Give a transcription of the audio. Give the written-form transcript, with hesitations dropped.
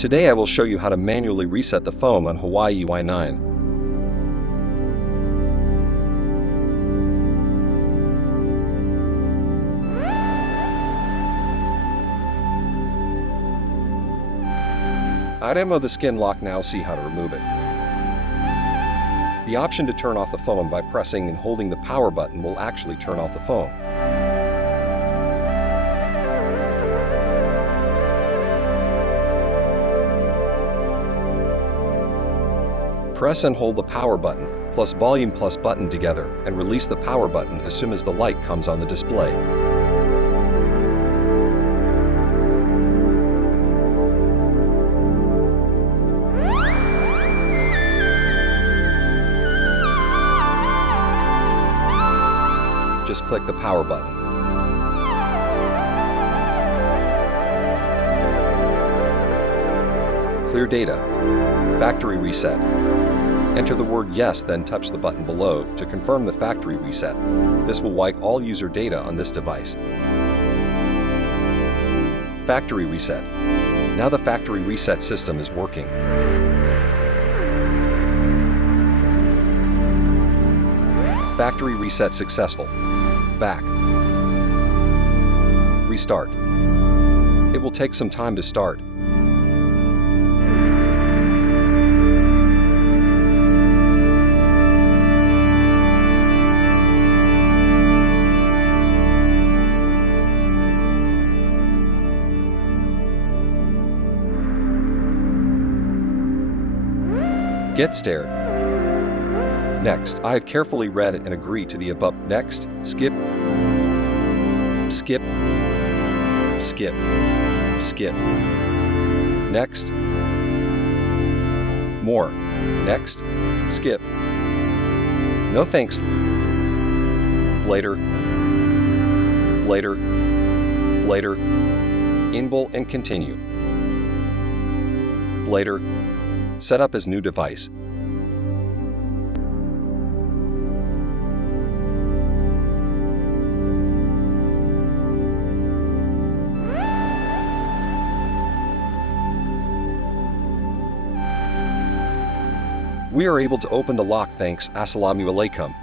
Today I will show you how to manually reset the phone on Huawei Y9. I demo the skin lock now, see how to remove it. The option to turn off the phone by pressing and holding the power button will actually turn off the phone. Press and hold the power button, plus volume plus button together, and release the power button as soon as the light comes on the display. Just click the power button. Clear data. Factory reset. Enter the word yes, then touch the button below to confirm the factory reset. This will wipe all user data on this device. Factory reset. Now the factory reset system is working. Factory reset successful. Back. Restart. It will take some time to start. Get started. Next, I have carefully read and agreed to the above. Next, skip, skip, skip, skip. Next, more. Next, skip. No thanks. Later, later, later. Enable and continue. Later. Set up as new device. We are able to open the lock thanks Assalamu alaikum.